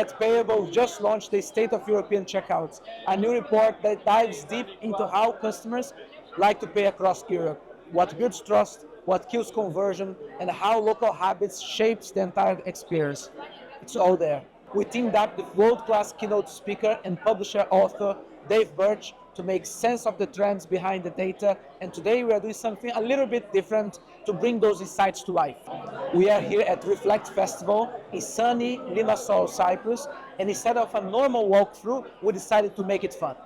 at Payable just launched the State of European Checkouts, a new report that dives deep into how customers like to pay across Europe, what builds trust, what kills conversion, and how local habits shapes the entire experience. It's all there. We teamed up with world-class keynote speaker and publisher author Dave Birch to make sense of the trends behind the data, and today we are doing something a little bit different to bring those insights to life. We are here at Reflect Festival in sunny Limassol, Cyprus, and instead of a normal walkthrough, we decided to make it fun.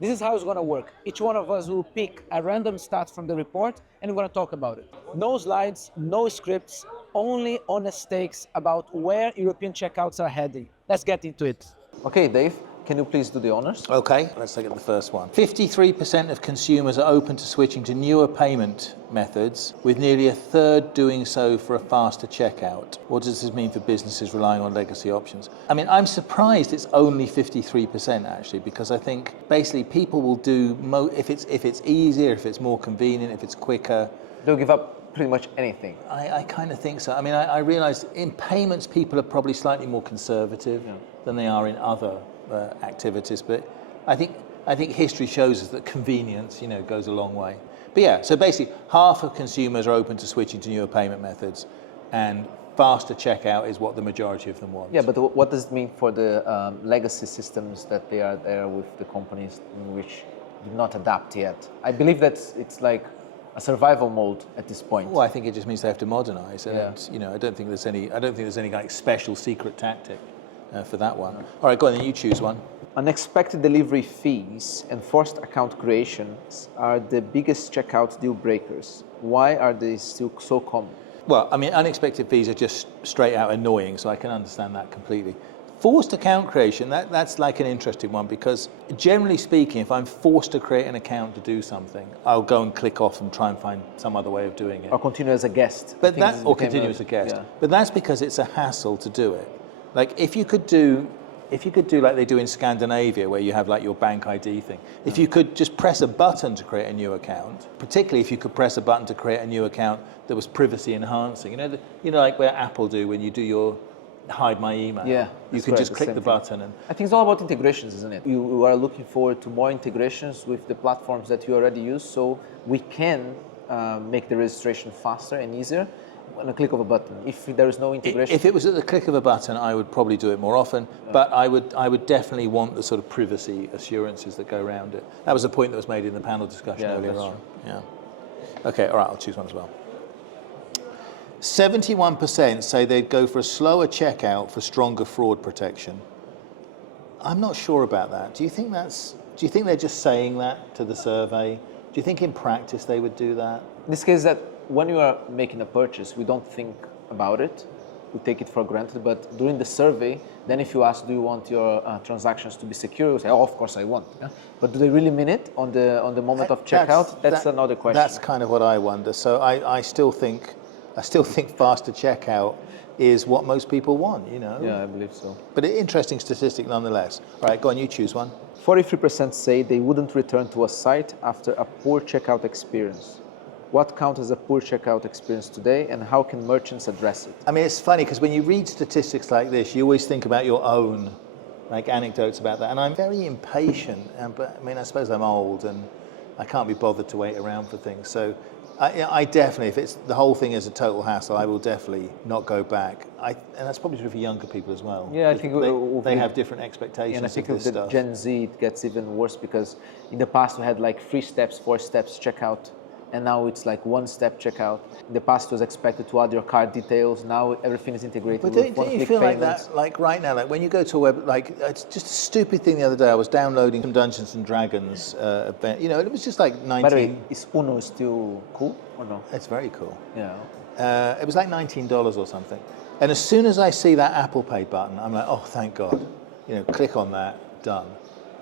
This is how it's going to work. Each one of us will pick a random stat from the report and we're going to talk about it. No slides, no scripts, only honest takes about where European checkouts are heading. Let's get into it. Okay, Dave, can you please do the honors? Okay, let's look at the first one. 53% of consumers are open to switching to newer payment methods, with nearly a third doing so for a faster checkout. What does this mean for businesses relying on legacy options? I mean, I'm surprised it's only 53% actually, because I think basically people will do, if it's easier, if it's more convenient, if it's quicker. They'll give up pretty much anything. I kind of think so. I mean, I realize in payments people are probably slightly more conservative than they are in other activities, but I think history shows us that convenience, goes a long way. But yeah, so basically half of consumers are open to switching to newer payment methods, and faster checkout is what the majority of them want. Yeah, but what does it mean for the legacy systems that they are there with the companies which did not adapt yet? I believe that it's like a survival mode at this point. Well, I think it just means they have to modernize, and I don't think there's any like special secret tactic for that one. All right, go on then, you choose one. Unexpected delivery fees and forced account creations are the biggest checkout deal breakers. Why are they still so common? Well, I mean, unexpected fees are just straight out annoying, so I can understand that completely. Forced account creation, that's like an interesting one, because generally speaking, if I'm forced to create an account to do something, I'll go and click off and try and find some other way of doing it. Or continue as a guest. Or continue as a guest. Yeah. But that's because it's a hassle to do it. Like if you could do like they do in Scandinavia, where you have like your bank ID thing, if you could just press a button to create a new account, particularly if you could press a button to create a new account that was privacy enhancing, like where Apple do when you do your hide my email. Yeah, you can just click the button. And I think it's all about integrations, isn't it? You are looking forward to more integrations with the platforms that you already use, so we can make the registration faster and easier on a click of a button. If there is no integration, if it was at the click of a button, I would probably do it more often. But I would definitely want the sort of privacy assurances that go around it. That was a point that was made in the panel discussion earlier on. Yeah. Okay. All right. I'll choose one as well. 71% say they'd go for a slower checkout for stronger fraud protection. I'm not sure about that. Do you think they're just saying that to the survey? Do you think in practice they would do that? In this case, that when you are making a purchase, we don't think about it. We take it for granted. But during the survey, then if you ask, do you want your transactions to be secure? You say, oh, of course I want. Yeah? But do they really mean it on the moment of checkout? That's another question. That's kind of what I wonder. So I still think faster checkout is what most people want, Yeah, I believe so. But an interesting statistic nonetheless. All right, go on, you choose one. 43% say they wouldn't return to a site after a poor checkout experience. What counts as a poor checkout experience today, and how can merchants address it? I mean, it's funny because when you read statistics like this, you always think about your own anecdotes about that. And I'm very impatient, but I mean, I suppose I'm old and I can't be bothered to wait around for things. So I definitely, if it's the whole thing is a total hassle, I will definitely not go back. And that's probably true for younger people as well. Yeah, I think they have different expectations. And I think of this stuff. Gen Z, it gets even worse, because in the past we had like 3 steps, 4 steps checkout, and now it's like 1-step checkout. In the past it was expected to add your card details. Now everything is integrated with one-click payments. But don't you feel like that, like right now, like when you go to a web, like it's just a stupid thing the other day. I was downloading some Dungeons and Dragons event. It was just like 19. By the way, is Uno still cool or no? It's very cool. Yeah. It was like $19 or something. And as soon as I see that Apple Pay button, I'm like, oh, thank God. Click on that, done.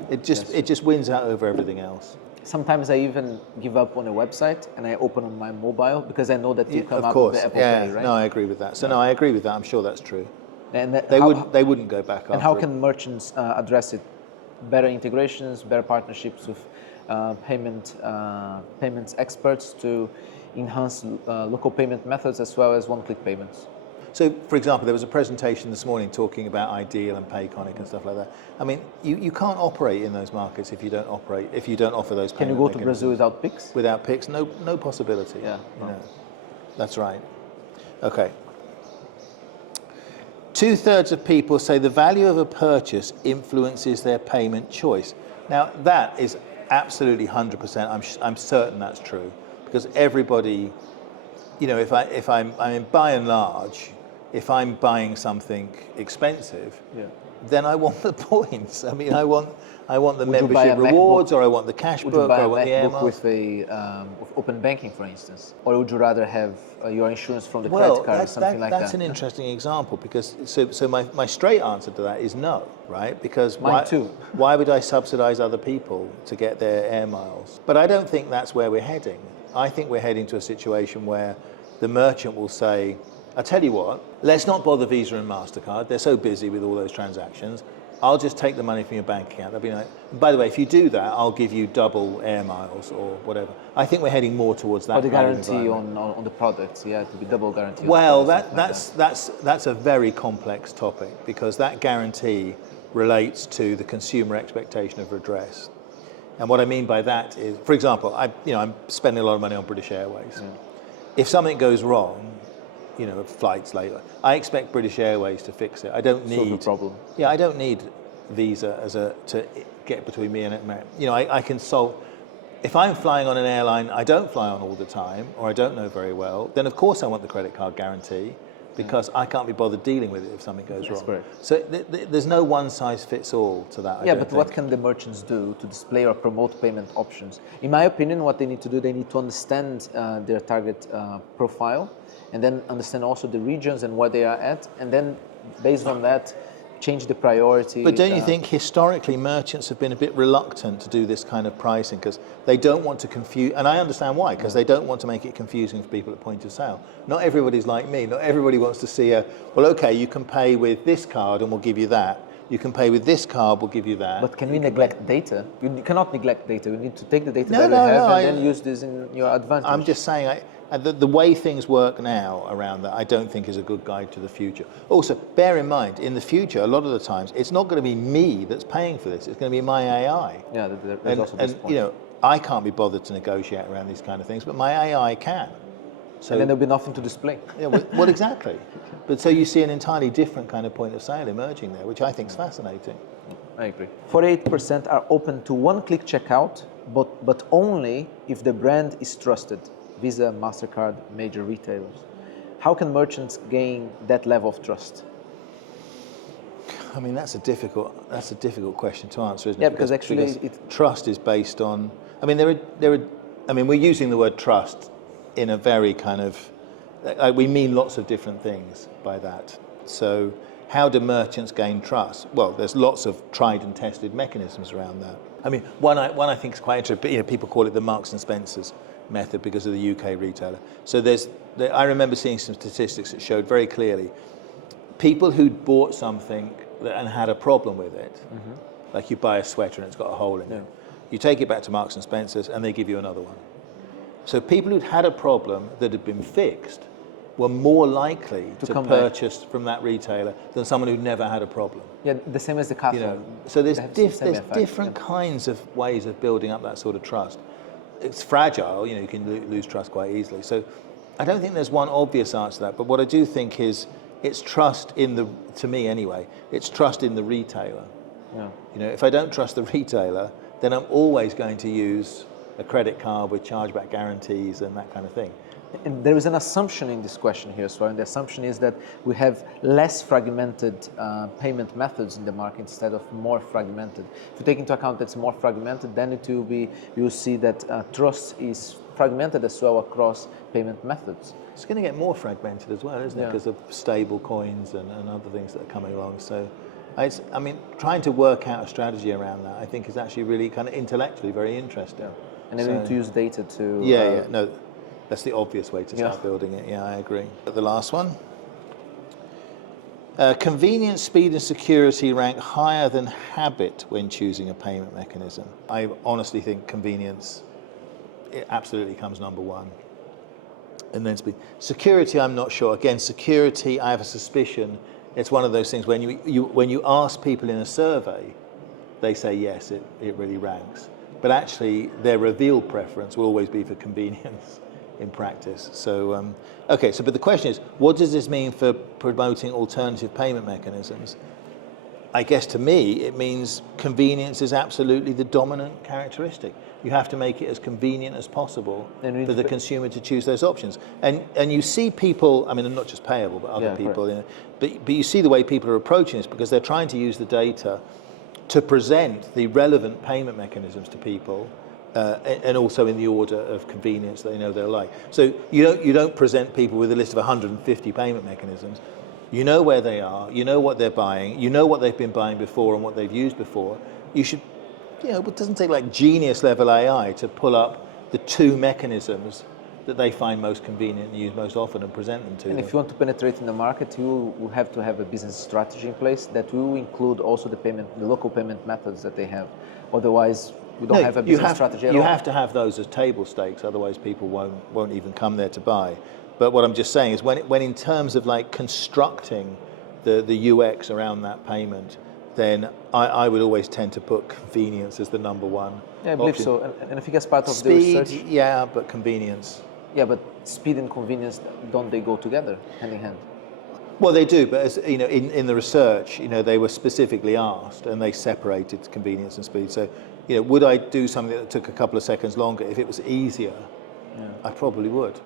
It just wins out over everything else. Sometimes I even give up on a website and I open on my mobile, because I know that you come up with the Apple Pay, right? No, I agree with that. So no, I agree with that. I'm sure that's true. And they wouldn't go back after. And how can merchants address it? Better integrations, better partnerships with payments experts to enhance local payment methods as well as one-click payments. So, for example, there was a presentation this morning talking about Ideal and Payconic and stuff like that. I mean, you can't operate in those markets if you don't offer those. Can you go to Brazil without PIX? Without PIX, no possibility. Yeah, you know. That's right. Okay. 2/3 of people say the value of a purchase influences their payment choice. Now, that is absolutely 100%. I'm certain that's true, because everybody, you know, if I'm by and large, if I'm buying something expensive, then I want the points. I mean, I want the membership rewards, or I want the cash book, or I want the air miles. With open banking, for instance, or would you rather have your insurance from the credit card or something like that? That's an interesting example, because so my straight answer to that is no, right? Because Mine too. Why would I subsidize other people to get their air miles? But I don't think that's where we're heading. I think we're heading to a situation where the merchant will say, I'll tell you what, let's not bother Visa and MasterCard. They're so busy with all those transactions. I'll just take the money from your bank account. That'd be nice. By the way, if you do that, I'll give you double air miles or whatever. I think we're heading more towards that. Or the guarantee on the products, to be double guarantee. Well, that's a very complex topic, because that guarantee relates to the consumer expectation of redress. And what I mean by that is, for example, I'm spending a lot of money on British Airways. Yeah. If something goes wrong, flights later, I expect British Airways to fix it. I don't need solve the problem. Yeah, I don't need Visa to get between me and it. I can solve. If I'm flying on an airline I don't fly on all the time, or I don't know very well, then of course I want the credit card guarantee, because I can't be bothered dealing with it if something goes wrong. Correct. So there's no one size fits all to that. Yeah, but what can the merchants do to display or promote payment options? In my opinion, what they need to do, they need to understand their target profile, and then understand also the regions and where they are at, and then based on that, change the priority. But don't you think historically merchants have been a bit reluctant to do this kind of pricing, because they don't want to confuse, and I understand why, because they don't want to make it confusing for people at point of sale. Not everybody's like me. Not everybody wants to see okay, you can pay with this card and we'll give you that. You can pay with this card, we'll give you that. But can we neglect data? You cannot neglect data. We need to take the data that we have and then use this in your advantage. I'm just saying, the way things work now around that, I don't think is a good guide to the future. Also, bear in mind, in the future, a lot of the times, it's not going to be me that's paying for this. It's going to be my AI. Yeah, there's also this point. I can't be bothered to negotiate around these kind of things, but my AI can. So, and then there'll be nothing to display. Yeah, well, exactly. But so you see an entirely different kind of point of sale emerging there, which I think is fascinating. I agree. 48% are open to one-click checkout, but only if the brand is trusted. Visa, MasterCard, major retailers. How can merchants gain that level of trust? I mean, that's a difficult question to answer, isn't it? Yeah, because actually trust is based on. I mean, we're using the word trust in a very kind of. We mean lots of different things by that. So, how do merchants gain trust? Well, there's lots of tried and tested mechanisms around that. I mean, one I think is quite interesting. People call it the Marks and Spencers method because of the UK retailer. So I remember seeing some statistics that showed very clearly people who'd bought something and had a problem with it, like you buy a sweater and it's got a hole in it, you take it back to Marks and Spencers and they give you another one. So people who'd had a problem that had been fixed were more likely to purchase from that retailer than someone who'd never had a problem. Yeah, the same as the cafe. So there's different kinds of ways of building up that sort of trust. It's fragile, you can lose trust quite easily. So I don't think there's one obvious answer to that, but what I do think is it's trust to me anyway, it's trust in the retailer. Yeah. If I don't trust the retailer, then I'm always going to use a credit card with chargeback guarantees and that kind of thing. And there is an assumption in this question here, and the assumption is that we have less fragmented payment methods in the market instead of more fragmented. If you take into account that it's more fragmented, then you'll see that trust is fragmented as well across payment methods. It's going to get more fragmented as well, isn't it? Because of stable coins and other things that are coming along. So, trying to work out a strategy around that, I think, is actually really kind of intellectually very interesting. And then we need to use data to... No. That's the obvious way to start building it. Yeah, I agree. The last one. Convenience, speed and security rank higher than habit when choosing a payment mechanism. I honestly think convenience, it absolutely comes number one. and then speed. Security, I'm not sure. Again, security, I have a suspicion. It's one of those things when when you ask people in a survey, they say yes, it really ranks. But actually, their revealed preference will always be for convenience in practice. So, okay, so but the question is, what does this mean for promoting alternative payment mechanisms? I guess to me, it means convenience is absolutely the dominant characteristic. You have to make it as convenient as possible for the consumer to choose those options. And you see people, I mean, not just payable, but other people, you know, but you see the way people are approaching this because they're trying to use the data to present the relevant payment mechanisms to people, and also in the order of convenience they know they'll like. So you don't present people with a list of 150 payment mechanisms. You know where they are, you know what they're buying, you know what they've been buying before and what they've used before. You should, you know, it doesn't take like genius level AI to pull up the 2 mechanisms that they find most convenient and use most often and present them to them. And if you want to penetrate in the market, you will have to have a business strategy in place that will include also the local payment methods that they have. Otherwise, we don't have a business strategy at all. You have to have those as table stakes, otherwise people won't even come there to buy. But what I'm just saying is when in terms of like constructing the UX around that payment, then I would always tend to put convenience as the number one. Yeah, I believe option. so. And I think as part of Speed, the research... yeah, but convenience. Yeah, but speed and convenience, don't they go together, hand in hand? Well, they do, but as, you know, in the research, you know, they were specifically asked and they separated convenience and speed. So, you know, would I do something that took a couple of seconds longer if it was easier? Yeah. I probably would.